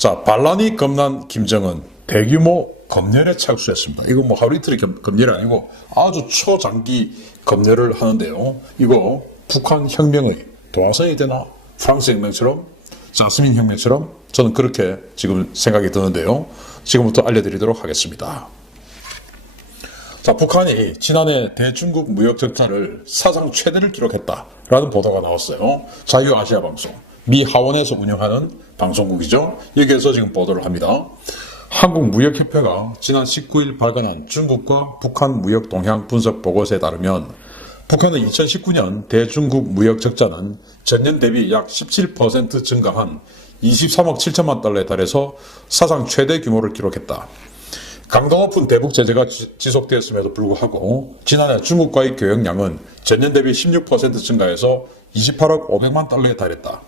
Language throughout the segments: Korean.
자, 반란이 겁난 김정은 대규모 검열에 착수했습니다. 이거 뭐 하루 이틀의 검열이 아니고 아주 초장기 검열을 하는데요. 이거 북한 혁명의 도화선이 되나? 프랑스 혁명처럼? 자스민 혁명처럼? 저는 그렇게 지금 생각이 드는데요. 지금부터 알려드리도록 하겠습니다. 자, 북한이 지난해 대중국 무역 적자를 사상 최대를 기록했다라는 보도가 나왔어요. 자유아시아 방송. 미 하원에서 운영하는 방송국이죠. 여기에서 지금 보도를 합니다. 한국무역협회가 지난 19일 발간한 중국과 북한 무역 동향 분석 보고서에 따르면 북한의 2019년 대중국 무역 적자는 전년 대비 약 17% 증가한 23억 7천만 달러에 달해서 사상 최대 규모를 기록했다. 강도 높은 대북 제재가 지속되었음에도 불구하고 지난해 중국과의 교역량은 전년 대비 16% 증가해서 28억 500만 달러에 달했다.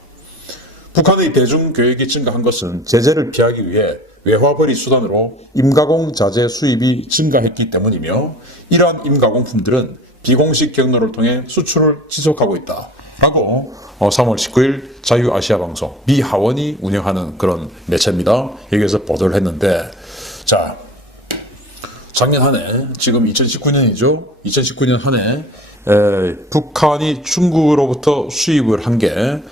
북한의 대중교역이 증가한 것은 제재를 피하기 위해 외화벌이 수단으로 임가공 자재 수입이 증가했기 때문이며 이러한 임가공품들은 비공식 경로를 통해 수출을 지속하고 있다. 라고 3월 19일 자유아시아방송 미 하원이 운영하는 그런 매체입니다. 여기에서 보도를 했는데, 자, 작년 한 해, 지금 2019년이죠. 2019년 한 해 북한이 중국으로부터 수입을 한 게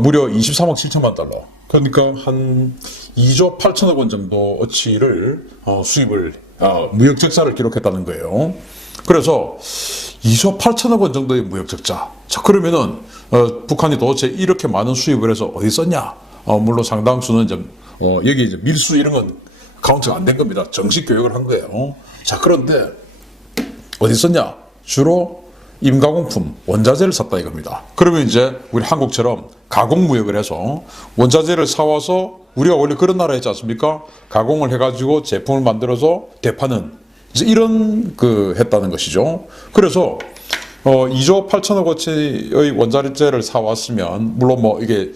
무려 23억 7천만 달러. 그러니까 한 2조 8천억 원 정도 어치를 수입을 무역 적자를 기록했다는 거예요. 그래서 2조 8천억 원 정도의 무역 적자. 자, 그러면은 북한이 도대체 이렇게 많은 수입을 해서 어디 썼냐? 물론 상당수는 여기 이제 밀수 이런 건 카운트가 안 된 겁니다. 정식 교역을 한 거예요. 자, 그런데 어디 썼냐? 주로 임가공품, 원자재를 샀다 이겁니다. 그러면 이제 우리 한국처럼 가공무역을 해서 원자재를 사와서 우리가 원래 그런 나라였지 않습니까? 가공을 해가지고 제품을 만들어서 되파는 이제 이런 했다는 것이죠. 그래서 2조 8천억 원치의 원자재를 사왔으면 물론 뭐 이게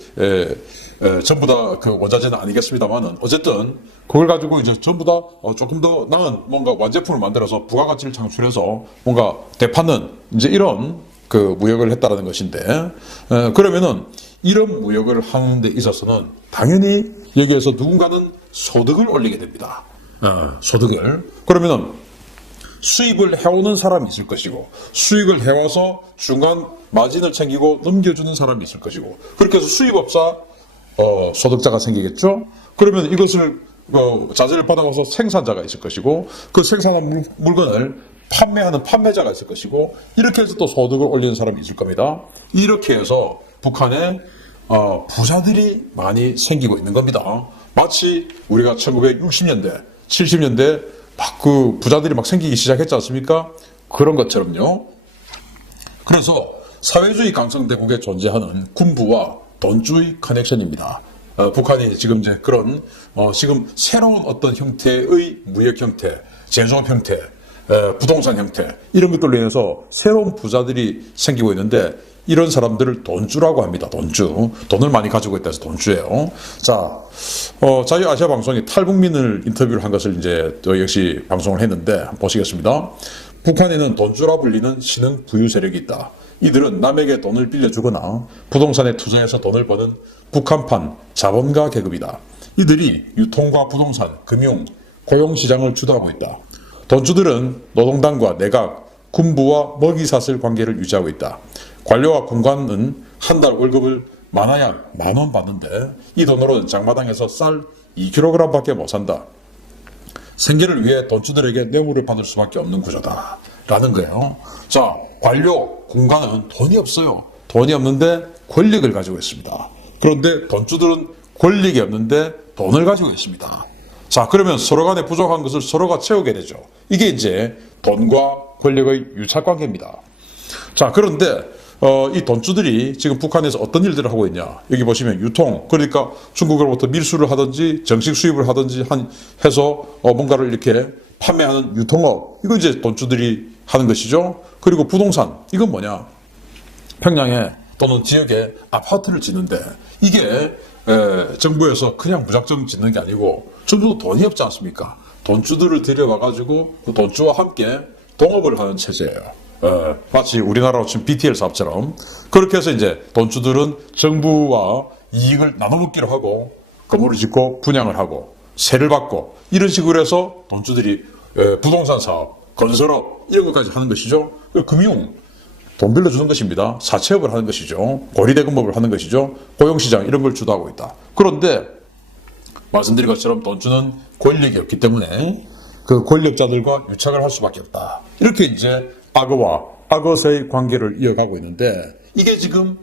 전부 다 그 원자재는 아니겠습니다만은 어쨌든 그걸 가지고 이제 전부 다 조금 더 나은 뭔가 완제품을 만들어서 부가가치를 창출해서 뭔가 되파는 이제 이런 무역을 했다라는 것인데, 그러면은 이런 무역을 하는 데 있어서는 당연히 여기에서 누군가는 소득을 올리게 됩니다. 소득을. 그러면은 수입을 해오는 사람이 있을 것이고, 수익을 해와서 중간 마진을 챙기고 넘겨주는 사람이 있을 것이고, 그렇게 해서 수입업자 소득자가 생기겠죠. 그러면 이것을 자재를 받아가서 생산자가 있을 것이고, 그 생산한 물건을 판매하는 판매자가 있을 것이고, 이렇게 해서 또 소득을 올리는 사람이 있을 겁니다. 이렇게 해서 북한에 부자들이 많이 생기고 있는 겁니다. 마치 우리가 1960년대, 70년대 막 부자들이 막 생기기 시작했지 않습니까? 그런 것처럼요. 그래서 사회주의 강성대국에 존재하는 군부와 돈주의 커넥션입니다. 북한이 지금 이제 그런 지금 새로운 어떤 형태의 무역 형태, 제조업 형태, 부동산 형태 이런 것들로 인해서 새로운 부자들이 생기고 있는데, 이런 사람들을 돈주라고 합니다. 돈주. 돈을 많이 가지고 있다 해서 돈주예요. 자, 자유아시아 방송이 탈북민을 인터뷰를 한 것을 이제 또 역시 방송을 했는데 한번 보시겠습니다. 북한에는 돈주라 불리는 신흥 부유 세력이 있다. 이들은 남에게 돈을 빌려주거나 부동산에 투자해서 돈을 버는 북한판 자본가 계급이다. 이들이 유통과 부동산, 금융, 고용시장을 주도하고 있다. 돈주들은 노동당과 내각, 군부와 먹이사슬 관계를 유지하고 있다. 관료와 군관은 한 달 월급을 많아야 10,000원 받는데 이 돈으로는 장마당에서 쌀 2kg 밖에 못 산다. 생계를 위해 돈주들에게 뇌물을 받을 수밖에 없는 구조다. 라는 거예요. 자, 관료, 군관은 돈이 없어요. 돈이 없는데 권력을 가지고 있습니다. 그런데 돈주들은 권력이 없는데 돈을 가지고 있습니다. 자, 그러면 서로 간에 부족한 것을 서로가 채우게 되죠. 이게 이제 돈과 권력의 유착관계입니다. 자, 그런데 이 돈주들이 지금 북한에서 어떤 일들을 하고 있냐. 여기 보시면 유통, 그러니까 중국으로부터 밀수를 하든지 정식 수입을 하든지 해서 뭔가를 이렇게 판매하는 유통업, 이거 이제 돈주들이 하는 것이죠. 그리고 부동산, 이건 뭐냐. 평양에 또는 지역에 아파트를 짓는데 이게 정부에서 그냥 무작정 짓는 게 아니고 전부 돈이 없지 않습니까? 돈주들을 들여와가지고 그 돈주와 함께 동업을 하는 체제예요. 마치 우리나라로 치면 BTL 사업처럼. 그렇게 해서 이제 돈주들은 정부와 이익을 나눠먹기로 하고 건물을 짓고 분양을 하고 세를 받고 이런 식으로 해서 돈주들이 부동산 사업, 건설업 이런 것까지 하는 것이죠. 금융, 돈 빌려주는 것입니다. 사채업을 하는 것이죠. 고리대금업을 하는 것이죠. 고용시장 이런 걸 주도하고 있다. 그런데 말씀드린 것처럼 돈주는 권력이 없기 때문에 그 권력자들과 유착을 할 수밖에 없다. 이렇게 이제 악어와 악어새의 관계를 이어가고 있는데 이게 지금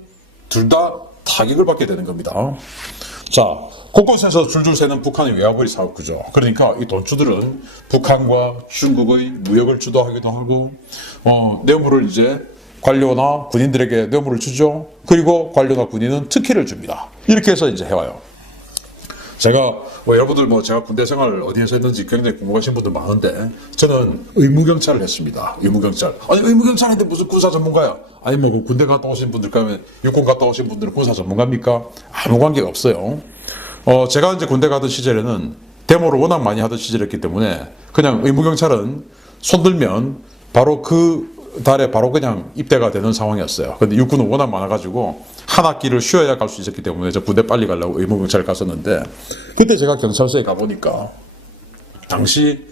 둘 다 타격을 받게 되는 겁니다. 자, 곳곳에서 줄줄 새는 북한의 외화벌이 사업구조. 그러니까 이 돈주들은 북한과 중국의 무역을 주도하기도 하고, 뇌물을 이제 관료나 군인들에게 뇌물을 주죠. 그리고 관료나 군인은 특혜를 줍니다. 이렇게 해서 이제 해와요. 제가 여러분들 제가 군대 생활 어디에서 했는지 굉장히 궁금하신 분들 많은데 저는 의무경찰을 했습니다. 의무경찰. 아니 의무경찰인데 무슨 군사 전문가야? 아니 그 군대 갔다 오신 분들 가면 육군 갔다 오신 분들은 군사 전문가입니까? 아무 관계가 없어요. 제가 이제 군대 가던 시절에는 데모를 워낙 많이 하던 시절이었기 때문에 그냥 의무경찰은 손들면 바로 그 달에 바로 그냥 입대가 되는 상황이었어요. 근데 육군은 워낙 많아가지고 한 학기를 쉬어야 갈 수 있었기 때문에 저 군대 빨리 가려고 의무경찰을 갔었는데 그때 제가 경찰서에 가보니까 당시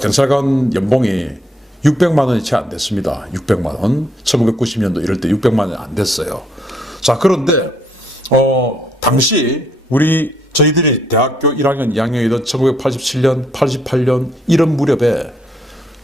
경찰관 연봉이 600만 원이 채 안 됐습니다. 600만 원. 1990년도 이럴 때 600만 원이 안 됐어요. 자, 그런데 당시 저희들이 대학교 1학년, 2학년이던 1987년, 88년 이런 무렵에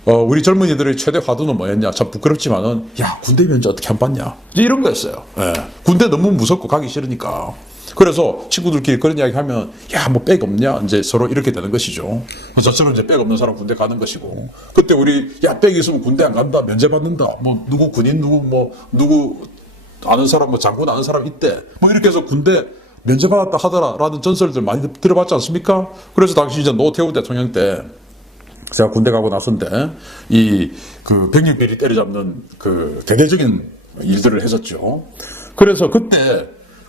우리 젊은이들의 최대 화두는 뭐였냐? 참 부끄럽지만은, 야, 군대 면제 어떻게 안 받냐? 이제 이런 거였어요. 예. 군대 너무 무섭고 가기 싫으니까. 그래서 친구들끼리 그런 이야기 하면, 야, 뭐 백 없냐? 이제 서로 이렇게 되는 것이죠. 저처럼 이제 백 없는 사람 군대 가는 것이고. 그때 야, 백 있으면 군대 안 간다. 면제 받는다. 누구 군인, 누구 아는 사람, 장군 아는 사람 있대. 이렇게 해서 군대 면제 받았다 하더라. 라는 전설들 많이 들어봤지 않습니까? 그래서 당시 이제 노태우 대통령 때, 제가 군대 가고 나서인데 그 병력 비리 때려잡는 그 대대적인 일들을 했었죠. 그래서 그때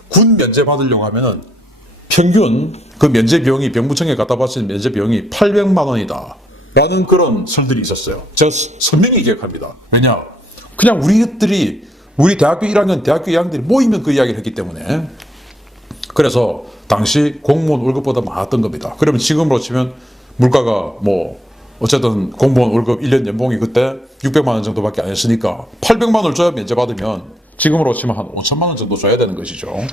군 면제 받으려고 하면은 평균 그 면제 비용이 병무청에 갖다 바치는 면제 비용이 800만 원이다. 라는 그런 설들이 있었어요. 제가 선명히 기억합니다. 왜냐? 그냥 우리 대학교 1학년, 대학교 2학년들이 모이면 그 이야기를 했기 때문에. 그래서 당시 공무원 월급보다 많았던 겁니다. 그러면 지금으로 치면 물가가 어쨌든 공무원 월급 1년 연봉이 그때 600만 원 정도밖에 안 했으니까 800만 원을 줘야 면제받으면 지금으로 치면 한 5천만 원 정도 줘야 되는 것이죠.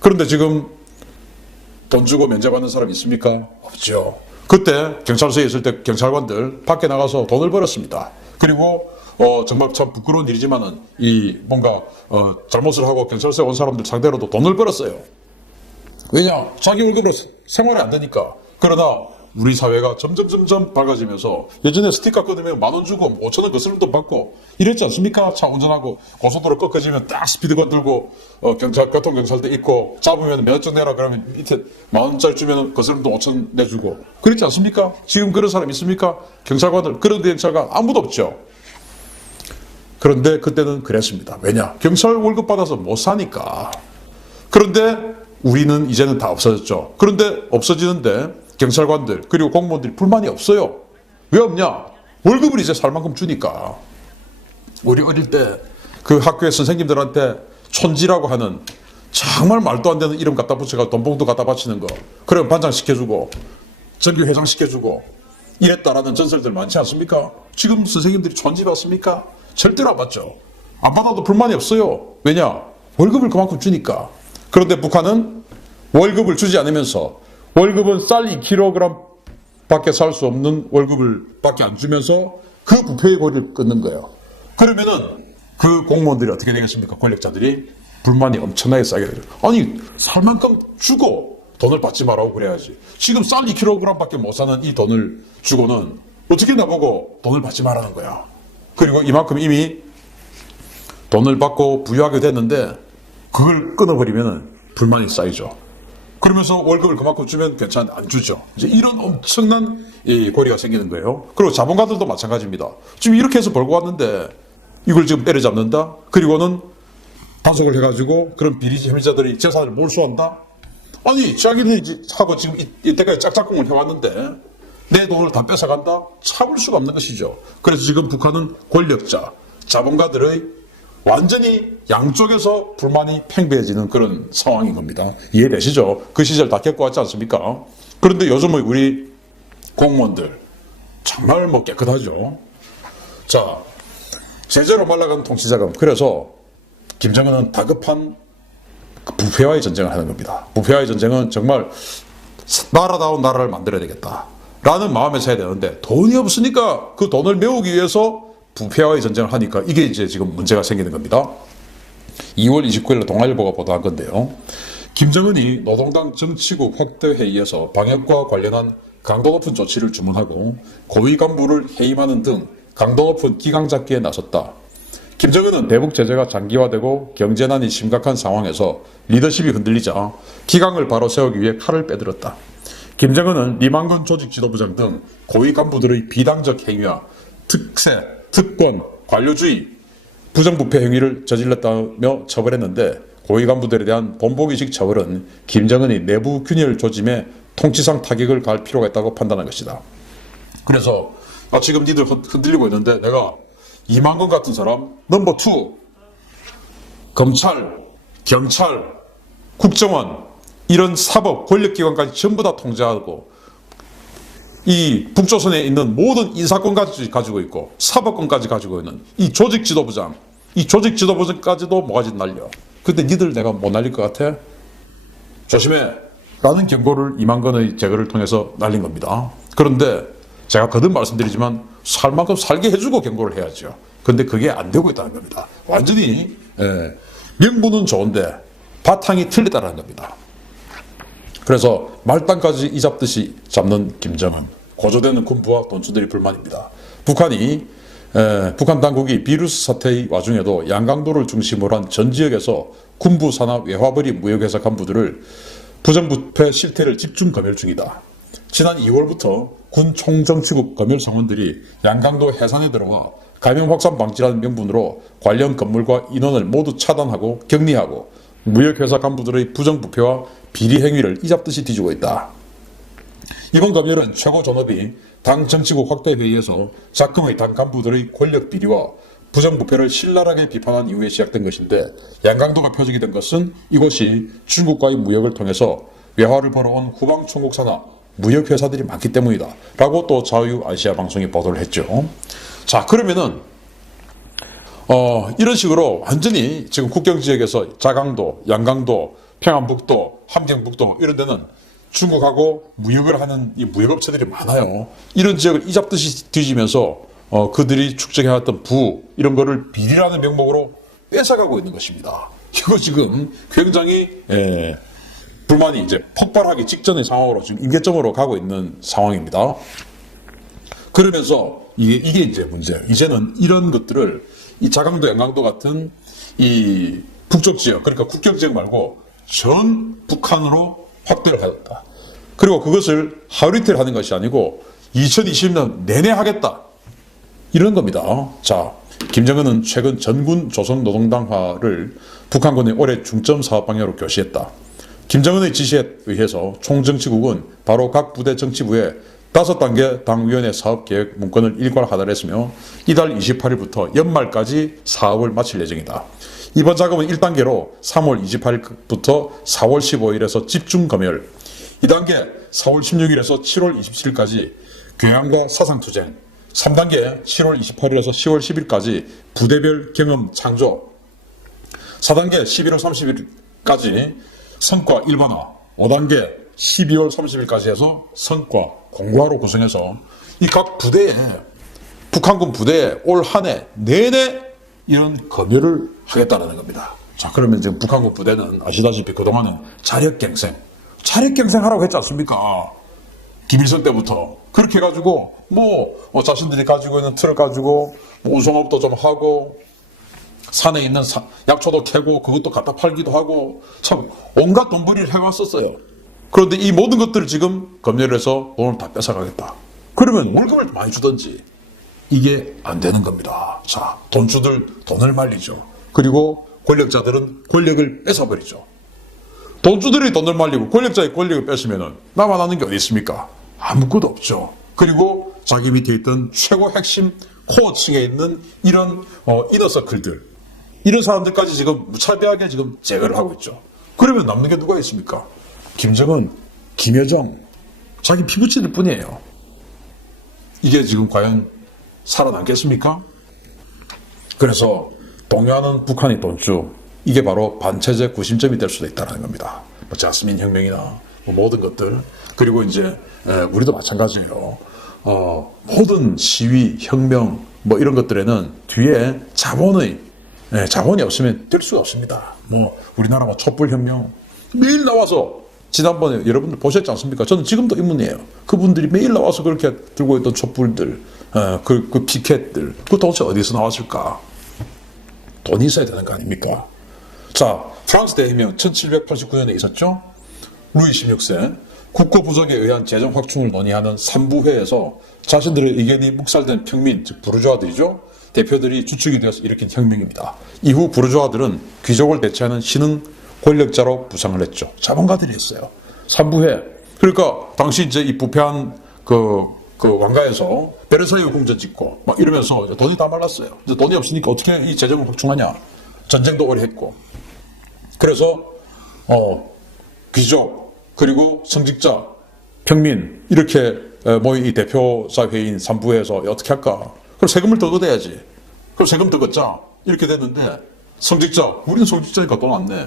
그런데 지금 돈 주고 면제받는 사람 있습니까? 없죠. 그때 경찰서에 있을 때 경찰관들 밖에 나가서 돈을 벌었습니다. 그리고 정말 참 부끄러운 일이지만은 뭔가 잘못을 하고 경찰서에 온 사람들 상대로도 돈을 벌었어요. 왜냐? 자기 월급으로 생활이 안 되니까. 그러나 우리 사회가 점점 밝아지면서 예전에 스티커 끊으면 10,000원 주고 5,000원 거스름 돈 받고 이랬지 않습니까? 차 운전하고 고속도로 꺾어지면 딱 스피드건 들고 교통경찰대 있고 잡으면 면허증 내라 그러면 밑에 10,000원짜리 주면 거스름 돈 5,000원 내주고 그랬지 않습니까? 지금 그런 사람 있습니까? 경찰관들 그런 경찰관 아무도 없죠. 그런데 그때는 그랬습니다. 왜냐? 경찰 월급 받아서 못 사니까. 그런데 우리는 이제는 다 없어졌죠. 그런데 없어지는데 경찰관들 그리고 공무원들이 불만이 없어요. 왜 없냐? 월급을 이제 살 만큼 주니까. 우리 어릴 때 그 학교의 선생님들한테 촌지라고 하는 정말 말도 안 되는 이름 갖다 붙여가 돈봉도 갖다 바치는 거. 그러면 반장 시켜주고 전교회장 시켜주고 이랬다라는 전설들 많지 않습니까? 지금 선생님들이 촌지 받습니까? 절대로 안 받죠. 안 받아도 불만이 없어요. 왜냐? 월급을 그만큼 주니까. 그런데 북한은 월급을 주지 않으면서 월급은 쌀 2kg 밖에 살 수 없는 월급을 밖에 안 주면서 그 부패의 고리를 끊는 거예요. 그러면은 그 공무원들이 어떻게 되겠습니까? 권력자들이 불만이 엄청나게 쌓게 되죠. 아니, 살 만큼 주고 돈을 받지 말라고 그래야지. 지금 쌀 2kg 밖에 못 사는 이 돈을 주고는 어떻게 나보고 돈을 받지 말라는 거야. 그리고 이만큼 이미 돈을 받고 부유하게 됐는데 그걸 끊어버리면 불만이 쌓이죠. 그러면서 월급을 그만큼 주면 괜찮은데 안 주죠. 이제 이런 엄청난 고리가 생기는 거예요. 그리고 자본가들도 마찬가지입니다. 지금 이렇게 해서 벌고 왔는데 이걸 지금 때려잡는다? 그리고는 단속을 해가지고 그런 비리 혐의자들이 재산을 몰수한다? 아니, 자기들이 하고 지금 이때까지 짝짝꿍을 해왔는데 내 돈을 다 뺏어간다? 참을 수가 없는 것이죠. 그래서 지금 북한은 권력자, 자본가들의 완전히 양쪽에서 불만이 팽배해지는 그런 상황인 겁니다. 이해되시죠? 그 시절 다 겪어왔지 않습니까? 그런데 요즘의 우리 공무원들 정말 뭐 깨끗하죠. 자, 제재로 말라간 통치자금. 그래서 김정은은 다급한 부패와의 전쟁을 하는 겁니다. 부패와의 전쟁은 정말 나라다운 나라를 만들어야 되겠다 라는 마음에서 해야 되는데, 돈이 없으니까 그 돈을 메우기 위해서 부패와의 전쟁을 하니까 이게 이제 지금 문제가 생기는 겁니다. 2월 29일 동아일보가 보도한 건데요. 김정은이 노동당 정치국 확대 회의에서 방역과 관련한 강도 높은 조치를 주문하고 고위 간부를 해임하는 등 강도 높은 기강 잡기에 나섰다. 김정은은 대북 제재가 장기화되고 경제난이 심각한 상황에서 리더십이 흔들리자 기강을 바로 세우기 위해 칼을 빼들었다. 김정은은 리만건 조직 지도부장 등 고위 간부들의 비당적 행위와 특세, 특권, 관료주의, 부정부패 행위를 저질렀다며 처벌했는데, 고위 간부들에 대한 본보기식 처벌은 김정은이 내부 균열 조짐에 통치상 타격을 가할 필요가 있다고 판단한 것이다. 그래서 지금 니들 흔들리고 있는데, 내가 이만건 같은 사람, 넘버 2, 검찰, 경찰, 국정원, 이런 사법, 권력기관까지 전부 다 통제하고 이 북조선에 있는 모든 인사권까지 가지고 있고 사법권까지 가지고 있는 이 조직 지도부장, 이 조직 지도부장까지도 모가지 날려. 근데 니들 내가 못 날릴 것 같아? 조심해 라는 경고를 이만건의 제거를 통해서 날린 겁니다. 그런데 제가 거듭 말씀드리지만 살 만큼 살게 해주고 경고를 해야죠. 근데 그게 안 되고 있다는 겁니다. 완전히 명분은 좋은데 바탕이 틀리다는 겁니다. 그래서 말단까지 이잡듯이 잡는 김정은, 고조되는 군부와 돈주들이 불만입니다. 북한 당국이 비루스 사태의 와중에도 양강도를 중심으로 한 전 지역에서 군부 산하 외화벌이 무역회사 간부들을 부정부패 실태를 집중 검열 중이다. 지난 2월부터 군 총정치국 검열 상원들이 양강도 해상에 들어와 감염 확산 방지라는 명분으로 관련 건물과 인원을 모두 차단하고 격리하고 무역회사 간부들의 부정부패와 비리 행위를 이잡듯이 뒤지고 있다. 이번 검열은 최고 존업이 당 정치국 확대 회의에서 작금의 당 간부들의 권력 비리와 부정부패를 신랄하게 비판한 이후에 시작된 것인데, 양강도가 표적이 된 것은 이곳이 중국과의 무역을 통해서 외화를 벌어온 후방총국 산하 무역회사들이 많기 때문이다 라고 또 자유아시아 방송이 보도를 했죠. 자, 그러면은 이런 식으로 완전히 지금 국경지역에서 자강도, 양강도, 평안북도, 함경북도 이런 데는 중국하고 무역을 하는 이 무역업체들이 많아요. 이런 지역을 이잡듯이 뒤지면서 그들이 축적해왔던 부 이런 거를 비리라는 명목으로 뺏어가고 있는 것입니다. 이거 지금 굉장히 불만이 이제 폭발하기 직전의 상황으로 지금 임계점으로 가고 있는 상황입니다. 그러면서 이게 이제 문제예요. 이제는 이런 것들을 이 자강도, 양강도 같은 이 북쪽 지역, 그러니까 국경 지역 말고 전 북한으로 확대를 하겠다. 그리고 그것을 하루 이틀 하는 것이 아니고 2020년 내내 하겠다. 이런 겁니다. 자, 김정은은 최근 전군 조선노동당화를 북한군의 올해 중점 사업 방향으로 교시했다. 김정은의 지시에 의해서 총정치국은 바로 각 부대 정치부에 5단계 당위원회 사업계획 문건을 일괄 하달했으며 이달 28일부터 연말까지 사업을 마칠 예정이다. 이번 작업은 1단계로 3월 28일부터 4월 15일에서 집중 검열, 2단계 4월 16일에서 7월 27일까지 교양과 사상투쟁, 3단계 7월 28일에서 10월 10일까지 부대별 경험 창조, 4단계 11월 30일까지 성과 일반화, 5단계 12월 30일까지 해서 성과 공고화로 구성해서 이 각 부대에, 북한군 부대에 올 한 해 내내 이런 검열을 하겠다는 겁니다. 자, 그러면 지금 북한군 부대는 아시다시피 그동안은 자력갱생 하라고 했지 않습니까? 김일성 때부터. 그렇게 해가지고, 자신들이 가지고 있는 틀을 가지고, 운송업도 좀 하고, 산에 있는 약초도 캐고, 그것도 갖다 팔기도 하고, 참, 온갖 돈벌이를 해왔었어요. 그런데 이 모든 것들을 지금 검열을 해서 돈을 다 뺏어가겠다. 그러면 월급을 많이 주든지, 이게 안 되는 겁니다. 자, 돈주들 돈을 말리죠. 그리고 권력자들은 권력을 뺏어버리죠. 돈주들이 돈을 말리고 권력자의 권력을 뺏으면 남아나는 게 어디 있습니까? 아무것도 없죠. 그리고 자기 밑에 있던 최고 핵심 코어층에 있는 이런 이너서클들, 이런 사람들까지 지금 무차별하게 지금 제거를 하고 있죠. 그러면 남는 게 누가 있습니까? 김정은, 김여정, 자기 피부치일 뿐이에요. 이게 지금 과연 살아남겠습니까? 그래서 동요하는 북한의 돈주, 이게 바로 반체제 구심점이 될 수도 있다는 겁니다. 뭐 자스민 혁명이나 뭐 모든 것들, 그리고 이제 우리도 마찬가지예요. 모든 시위, 혁명 뭐 이런 것들에는 뒤에 자본이 없으면 될 수가 없습니다. 뭐 우리나라 뭐 촛불혁명 매일 나와서 지난번에 여러분들 보셨지 않습니까? 저는 지금도 입문이에요. 그분들이 매일 나와서 그렇게 들고 있던 촛불들, 그 피켓들, 그 도대체 어디서 나왔을까? 돈이 있어야 되는 거 아닙니까? 자, 프랑스 대혁명 1789년에 있었죠? 루이 16세 국고부족에 의한 재정 확충을 논의하는 3부회에서 자신들의 의견이 묵살된 평민, 즉 부르주아들이죠. 대표들이 주축이 되어서 일으킨 혁명입니다. 이후 부르주아들은 귀족을 대체하는 신흥 권력자로 부상을 했죠. 자본가들이었어요. 3부회. 그러니까 당시 이제 이 부패한 그 왕가에서 베르사유 궁전 짓고 막 이러면서 돈이 다 말랐어요. 이제 돈이 없으니까 어떻게 이 재정을 확충하냐. 전쟁도 오래 했고. 그래서 귀족 그리고 성직자, 평민 이렇게 모인 이 대표사 회의인 3부회에서 어떻게 할까? 그럼 세금을 더 걷어야지. 그럼 세금 더 걷자. 이렇게 됐는데 성직자, 우리는 성직자니까 돈 안 내.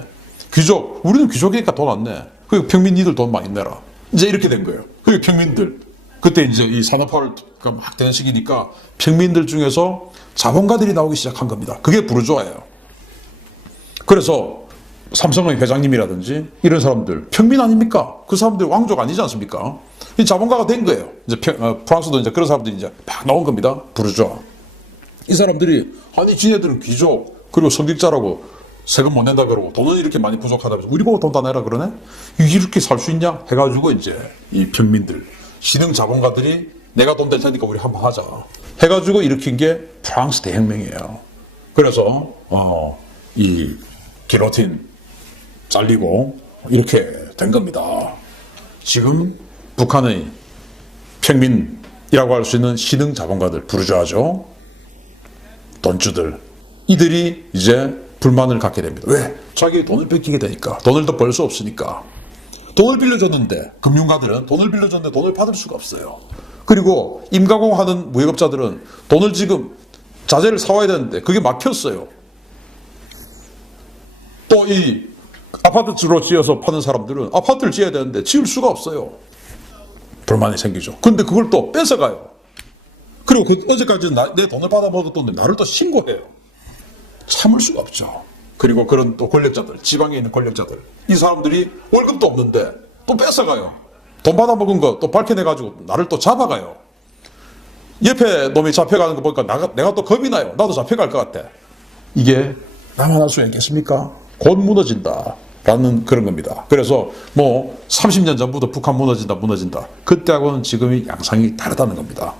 귀족, 우리는 귀족이니까 돈 안 내. 그리고 평민 니들 돈 많이 내라. 이제 이렇게 된 거예요. 그리고 평민들. 그때 이제 이 산업화가 막 되는 시기니까 평민들 중에서 자본가들이 나오기 시작한 겁니다. 그게 부르주아예요. 그래서 삼성의 회장님이라든지 이런 사람들 평민 아닙니까? 그 사람들 왕족 아니지 않습니까? 이 자본가가 된 거예요. 이제 프랑스도 이제 그런 사람들이 이제 막 나온 겁니다. 부르주아. 이 사람들이 아니 지네들은 귀족 그리고 성직자라고 세금 못 낸다 그러고 돈은 이렇게 많이 부족하다면서 우리 보고 돈 다 내라 그러네? 이렇게 살 수 있냐? 해가지고 이제 이 평민들 신흥 자본가들이 내가 돈 될 테니까 우리 한번 하자 해가지고 일으킨 게 프랑스 대혁명이에요. 그래서 이 기로틴 잘리고 이렇게 된 겁니다. 지금 북한의 평민이라고 할 수 있는 신흥 자본가들, 부르주아죠. 돈주들. 이들이 이제 불만을 갖게 됩니다. 왜? 자기 돈을 뺏기게 되니까. 돈을 더 벌 수 없으니까. 돈을 빌려줬는데, 금융가들은 돈을 빌려줬는데 돈을 받을 수가 없어요. 그리고 임가공하는 무역업자들은 돈을 지금 자재를 사와야 되는데 그게 막혔어요. 또 이 아파트로 지어서 파는 사람들은 아파트를 지어야 되는데 지을 수가 없어요. 불만이 생기죠. 근데 그걸 또 뺏어가요. 그리고 어제까지 내 돈을 받아먹었던데 나를 또 신고해요. 참을 수가 없죠. 그리고 그런 또 권력자들, 지방에 있는 권력자들, 이 사람들이 월급도 없는데 또 뺏어가요. 돈 받아먹은 거 또 밝혀내가지고 나를 또 잡아가요. 옆에 놈이 잡혀가는 거 보니까 내가 또 겁이 나요. 나도 잡혀갈 것 같아. 이게 나만 할 수 있겠습니까? 곧 무너진다. 라는 그런 겁니다. 그래서 뭐 30년 전부터 북한 무너진다. 그때하고는 지금이 양상이 다르다는 겁니다.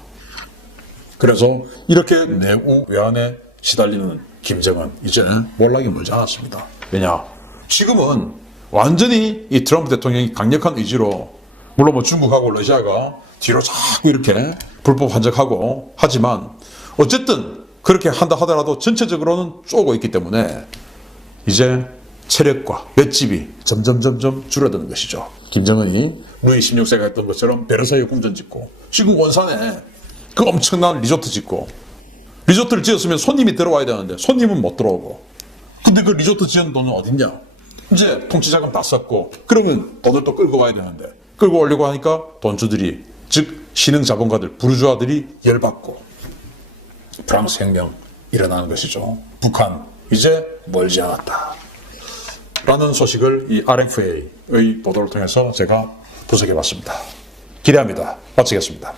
그래서 이렇게 내우 외환에 시달리는 김정은 이제 몰락이 멀지 않았습니다. 왜냐? 지금은 완전히 이 트럼프 대통령이 강력한 의지로 물론 뭐 중국하고 러시아가 뒤로 자꾸 이렇게 불법 환적하고 하지만 어쨌든 그렇게 한다 하더라도 전체적으로는 쪼고 있기 때문에 이제 체력과 맷집이 점점 줄어드는 것이죠. 김정은이 루이 16세가 했던 것처럼 베르사유 궁전 짓고 지금 원산에 그 엄청난 리조트 짓고 리조트를 지었으면 손님이 들어와야 되는데 손님은 못 들어오고 근데 그 리조트 지은 돈은 어딨냐? 이제 통치자금 다 썼고 그러면 돈을 또 끌고 와야 되는데 끌고 오려고 하니까 돈주들이 즉 신흥 자본가들 부르주아들이 열받고 프랑스 혁명 일어나는 것이죠. 북한 이제 멀지 않았다. 라는 소식을 이 RFA의 보도를 통해서 제가 분석해 봤습니다. 기대합니다. 마치겠습니다.